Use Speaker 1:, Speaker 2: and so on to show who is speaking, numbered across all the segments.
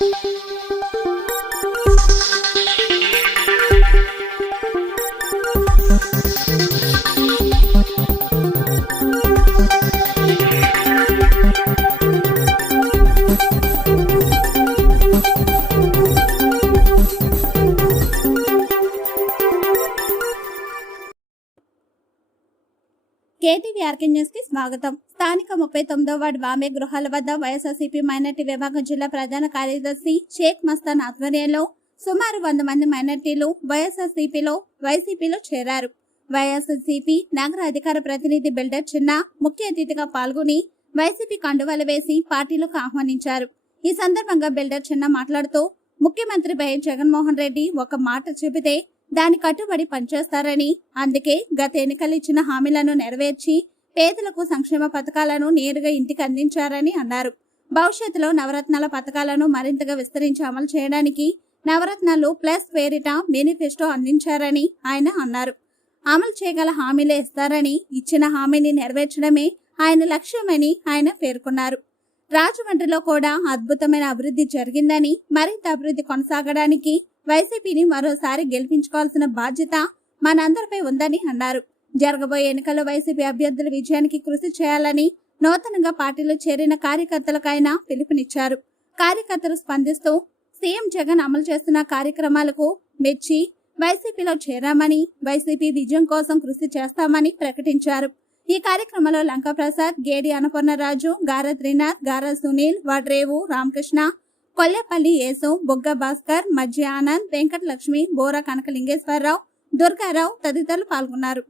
Speaker 1: thank you కేటీవీఆర్కే న్యూస్కి స్వాగతం. స్థానిక ముప్పై తొమ్మిదో వార్డు బాంబే గృహాల వద్ద వైఎస్ఆర్సీపీ మైనార్టీ విభాగం జిల్లా ప్రధాన కార్యదర్శి షేక్ మస్తాన్ ఆధ్వర్యంలో సుమారు వంద మంది మైనార్టీలు వైఎస్ఆర్సీపీలో వైసీపీలో చేరారు. వైఎస్ఆర్సీపీ నగర అధికార ప్రతినిధి బిల్డర్ చిన్న ముఖ్య అతిథిగా పాల్గొని వైసీపీ కండువాలు వేసి పార్టీలోకి ఆహ్వానించారు. ఈ సందర్భంగా బిల్డర్ చిన్న మాట్లాడుతూ ముఖ్యమంత్రి వైఎస్ జగన్మోహన్ రెడ్డి ఒక మాట చెబితే దాని కట్టుబడి పనిచేస్తారని. అందుకే గత ఎన్నికలు ఇచ్చిన హామీలను నెరవేర్చి పేదలకు సంక్షేమ పథకాలను నేరుగా ఇంటికి అందించారని అన్నారు. భవిష్యత్తులో నవరత్నాల పథకాలను మరింతగా విస్తరించి అమలు చేయడానికి నవరత్నాలు ప్లస్ పేరిట మేనిఫెస్టో అందించారని ఆయన అన్నారు. అమలు చేయగల హామీలే ఇస్తారని ఇచ్చిన హామీని నెరవేర్చడమే ఆయన లక్ష్యమని ఆయన పేర్కొన్నారు. రాజమండ్రిలో కూడా అద్భుతమైన అభివృద్ధి జరిగిందని మరింత అభివృద్ధి కొనసాగడానికి వైసీపీని మరోసారి గెలిపించుకోవాల్సిన బాధ్యత మనందరిపై ఉందని అన్నారు. జరగబోయే ఎన్నికల్లో వైసీపీ అభ్యర్థుల విజయానికి కృషి చేయాలని నూతనంగా పార్టీలో చేరిన కార్యకర్తలకైనా పిలుపునిచ్చారు. కార్యకర్తలు స్పందిస్తూ సీఎం జగన్ అమలు చేస్తున్న కార్యక్రమాలకు మెచ్చి వైసీపీలో చేరామని వైసీపీ విజయం కోసం కృషి చేస్తామని ప్రకటించారు. ఈ కార్యక్రమంలో లంకాప్రసాద్ గేడి అన్నపూర్ణరాజు గార త్రినాథ్ గార సునీల్ వడ్రేవు రామకృష్ణ కొల్లేపల్లి యేసు బొగ్గ భాస్కర్ మధ్య ఆనంద్ వెంకటలక్ష్మి బోర కనకలింగేశ్వరరావు దుర్గారావు తదితరులు పాల్గొన్నారు.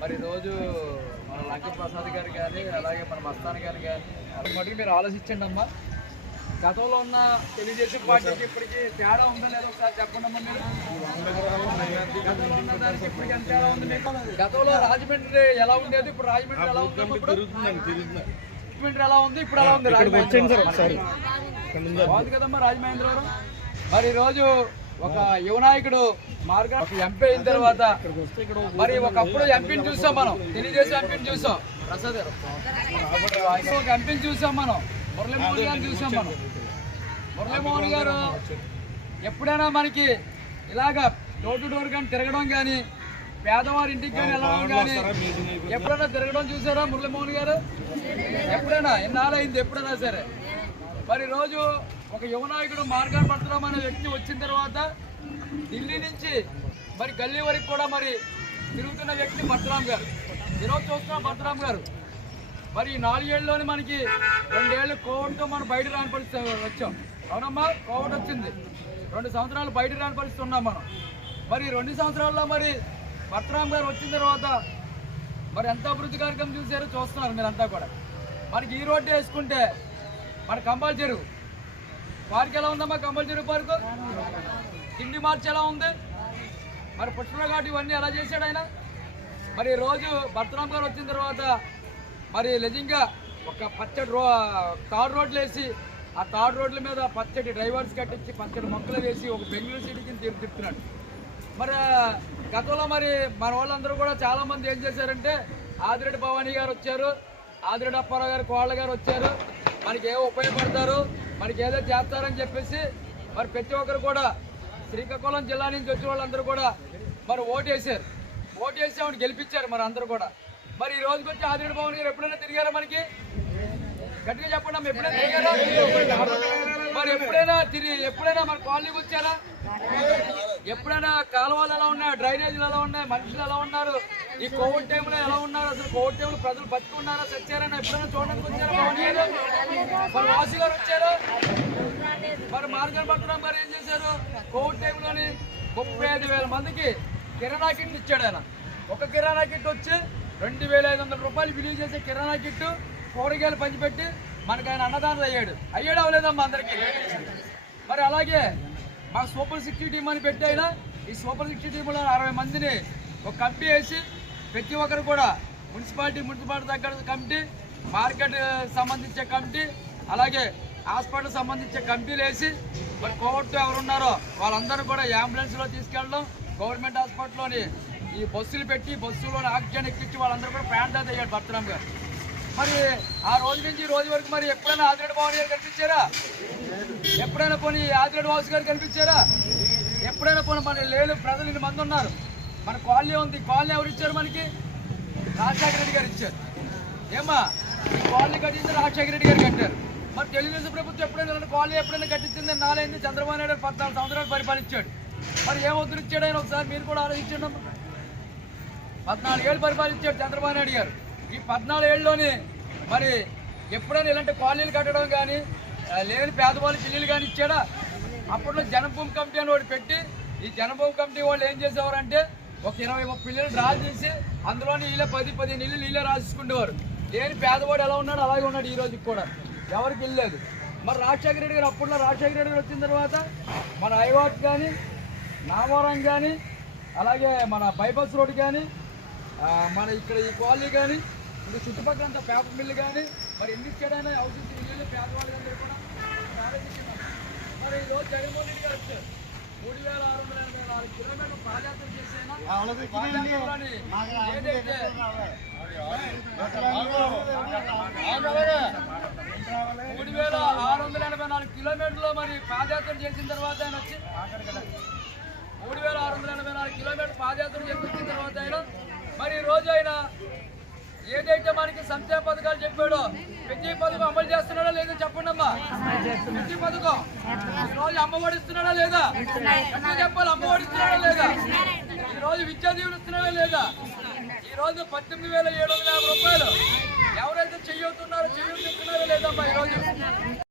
Speaker 2: మరి రోజు మన లంక ప్రసాద్ గారు కానీ అలాగే మన మస్తాన్ గారు కానీ మటుకు మీరు ఆలోచించండి అమ్మా. గతంలో ఉన్న తెలుగుదేశం పార్టీకి ఇప్పటికి తేడా ఉందో లేదో ఒకసారి చెప్పండి గతంలో ఉన్న దానికి ఇప్పటికి ఎంత తేడా ఉంది మీకు? గతంలో రాజమండ్రి ఎలా ఉండేది? ఇప్పుడు రాజమండ్రి ఎలా ఉంది? రాజమండ్రి ఎలా ఉంది? ఇప్పుడు ఎలా ఉంది? రాజమండ్రి బాగుంది కదమ్మా రాజమహేంద్రవరం మరి ఈరోజు ఒక యువనాయకుడు మార్గం ఒక ఎంపీ అయిన తర్వాత మరి ఒకప్పుడు ఎంపీని చూసాం మనం. తెలుగుదేశం ఎంపీని చూసాం. ప్రసాద్ గారు. ఒక ఎంపీని చూసాం మనం. మురళీమోహన్ గారిని చూసాం మనం. మురళీమోహన్ గారు ఎప్పుడైనా మనకి ఇలాగా డోర్ టు డోర్ కానీ తిరగడం కానీ పేదవారి ఇంటికి కానీ వెళ్ళడం కానీ ఎప్పుడైనా తిరగడం చూసారా మురళీమోహన్ గారు? ఎప్పుడైనా? ఎన్నాళ్ళు అయింది ఎప్పుడైనా సరే? మరి రోజు ఒక యువనాయకుడు మార్గాన్ పట్టడం అనే వ్యక్తి వచ్చిన తర్వాత ఢిల్లీ నుంచి మరి గల్లీ వరకు కూడా మరి తిరుగుతున్న వ్యక్తి భద్రాం గారు. ఈరోజు చూస్తున్నాం భద్రాం గారు. మరి ఈ నాలుగేళ్ళలోనే మనకి రెండేళ్ళు కోవిడ్తో మనం బయట రాని పరిస్థితి వచ్చాం. అవునమ్మా? కోవిడ్ వచ్చింది. రెండు సంవత్సరాలు బయట రాని పరిస్థితి ఉన్నాం మనం. మరి రెండు సంవత్సరాల్లో మరి భద్రాం గారు వచ్చిన తర్వాత మరి ఎంత అభివృద్ధి కార్యక్రమం చూసారో చూస్తున్నారు మీరంతా కూడా. మనకి ఈ రోడ్డు వేసుకుంటే మన కంబాల్ చెరువు. పార్క్ ఎలా ఉందమ్మా కంబాల్ చెరువు పార్కు? తిండి మార్చి ఎలా ఉంది? మరి పుష్పల ఘాట్ ఇవన్నీ ఎలా చేశాడు ఆయన? మరి రోజు భర్తరామ్ గారు వచ్చిన తర్వాత మరి నిజంగా ఒక పచ్చడి రో తాడు రోడ్లు వేసి ఆ తాడు రోడ్ల మీద పచ్చడి డ్రైవర్స్ కట్టించి పచ్చడి మొక్కలు వేసి ఒక బెంగళూరు సిటీకి తిప్పి తిప్పుతున్నాడు. మరి గతంలో మరి మన వాళ్ళందరూ కూడా చాలామంది ఏం చేశారంటే ఆదిరెడ్డి భవానీ గారు వచ్చారు ఆదిరెడ్డి అప్పారావు గారు కోళ్ళ గారు వచ్చారు. మనకి ఏమో ఉపయోగపడతారు? మనకి ఏదో చేస్తారని చెప్పేసి మరి ప్రతి ఒక్కరు కూడా శ్రీకాకుళం జిల్లా నుంచి వచ్చిన వాళ్ళందరూ కూడా మరి ఓటు వేసారు ఓటు వేసి ఆవిడ గెలిపించారు మరి అందరూ కూడా. మరి ఈ రోజుకి వచ్చి ఆదిరెడ్డి భవన్ గారు ఎప్పుడైనా తిరిగారా మనకి? గట్టిగా చెప్పండి అమ్మ, ఎప్పుడైనా తిరిగారా? మరి ఎప్పుడైనా తిరిగి ఎప్పుడైనా మన కాలనీకి వచ్చారా? ఎప్పుడైనా కాలువలు ఎలా ఉన్నాయి డ్రైనేజీలు ఎలా ఉన్నాయి మనుషులు ఎలా ఉన్నారు ఈ కోవిడ్ టైంలో ఎలా ఉన్నారు అసలు కోవిడ్ టైంలో ప్రజలు బతుకున్నారా చచ్చారని ఎప్పుడైనా చూడడానికి వచ్చారా పవన్ గారు? మరి వాసు గారు వచ్చారు? మరి మార్గం పట్టడం మరి ఏం చేశారు? కోవిడ్ టైంలోని ముప్పై ఐదు వేల మందికి కిరాణా కిట్ ఇచ్చాడు ఆయన. ఒక కిరాణా కిట్ వచ్చి రెండు వేల ఐదు వందల రూపాయలు విలువ చేసే కిరాణా కిట్టు కూరగాయలు పంచిపెట్టి మనకు ఆయన అన్నదానం అయ్యాడు. అయ్యాడు అవ్వలేదమ్మా అందరికీ. మరి అలాగే మా సూపర్ సిక్స్టీ టీం అని పెట్టి ఈ సూపర్ సిక్స్టీ టీంలో అరవై మందిని ఒక కమిటీ వేసి ప్రతి ఒక్కరు కూడా మున్సిపాలిటీ మున్సిపాలిటీ దగ్గర కమిటీ మార్కెట్ సంబంధించే కమిటీ అలాగే హాస్పిటల్ సంబంధించే కమిటీలు వేసి మరి కోవిడ్తో ఎవరున్నారో వాళ్ళందరూ కూడా అంబులెన్స్లో తీసుకెళ్ళడం గవర్నమెంట్ హాస్పిటల్లోని ఈ బస్సులు పెట్టి బస్సులోని ఆక్సిజన్ ఎక్కించి వాళ్ళందరూ కూడా ప్రాణదాత అయ్యాడు భర్తరామ్ గారు. మరి ఆ రోజు నుంచి ఈ రోజు వరకు మరి ఎప్పుడైనా ఆదిరెడ్డి భవన్ గారు కనిపించారా? ఎప్పుడైనా పోనీ ఆదిరెడ్డి హౌస్ గారు కనిపించారా? ఎప్పుడైనా పోనీ మన లేదు ప్రజలు ఇన్ని మంది ఉన్నారు. మన కాలనీ ఉంది. కాలనీ ఎవరు ఇచ్చారు మనకి? రాజశేఖర రెడ్డి గారు ఇచ్చారు. ఏమా ఈ కాలనీ కట్టింది రాజశేఖర రెడ్డి గారు కట్టారు. మరి తెలుగుదేశం ప్రభుత్వం ఎప్పుడైనా ఇలాంటి కాలనీ ఎప్పుడైనా కట్టించింది నాలుగైంది చంద్రబాబు నాయుడు పద్నాలుగు సంవత్సరాలు పరిపాలించాడు. మరి ఏం ఉద్ధరించాడు ఆయన ఒకసారి మీరు కూడా ఆలోచించండి పద్నాలుగు ఏళ్ళు పరిపాలించాడు చంద్రబాబు నాయుడు గారు. ఈ పద్నాలుగేళ్ళలోని మరి ఎప్పుడైనా ఇలాంటి కాలనీలు కట్టడం కానీ లేని పేదవాళ్ళు పిల్లలు కానీ ఇచ్చాడా? అప్పట్లో జనభూమి కమిటీ అని వాడు పెట్టి ఈ జనభూమి కమిటీ వాళ్ళు ఏం చేసేవారంటే ఒక ఇరవై ఒక పిల్లలు డ్రా చేసి అందులోనే వీళ్ళే పది పదిహేను ఇల్లు వీళ్ళే రాసేసుకునేవారు లేని పేదవాడు ఎలా ఉన్నాడు అలాగే ఉన్నాడు ఈ రోజుకి కూడా. ఎవరికి వెళ్ళలేదు. మరి రాజశేఖర రెడ్డి గారు అప్పట్లో రాజశేఖర రెడ్డి గారు వచ్చిన తర్వాత మన ఐవాట్ కానీ నామవరం కానీ అలాగే మన బైపాస్ రోడ్ కానీ మన ఇక్కడ ఈ కాలనీ కానీ ఇంకా చుట్టుపక్కల అంతా పేపర్ మిల్లు కానీ మరి ఎన్ని ఇచ్చాడైనా హౌసింగ్ ఇల్లు పేదవాళ్ళందరూ కూడా మరి ఈరోజు జగన్మోహన్ రెడ్డి గారు వచ్చారు. మూడు వేల ఆరు వందల ఎనభై నాలుగు కిలోమీటర్లు పాదయాత్ర చేసేనా? ఏదైతే మూడు వేల ఆరు వందల ఎనభై నాలుగు కిలోమీటర్లు మరి పాదయాత్ర చేసిన తర్వాత ఆయన వచ్చి మూడు వేల ఆరు వందల ఎనభై నాలుగు కిలోమీటర్ పాదయాత్ర చేసి తర్వాత ఆయన మరి రోజు ఆయన ఏదైతే మనకి సంక్షేమ పథకాలు చెప్పాడో ప్రతి పథకం అమలు చేస్తున్నాడా లేదా చెప్పండి అమ్మా? ప్రతి పథకం రోజు అమ్మఒడి ఇస్తున్నాడా లేదా? చెప్పాలి? అమ్మఒడి ఇస్తున్నాడా లేదా? ఈ రోజు విద్యా దీవులు ఇస్తున్నాడా లేదా? ఈరోజు పద్దెనిమిది వేల ఏడు వందల యాభై రూపాయలు. ఎవరైతే చెయ్యవుతున్నారో చెయ్యొస్తున్నారో లేదమ్మా ఈరోజు?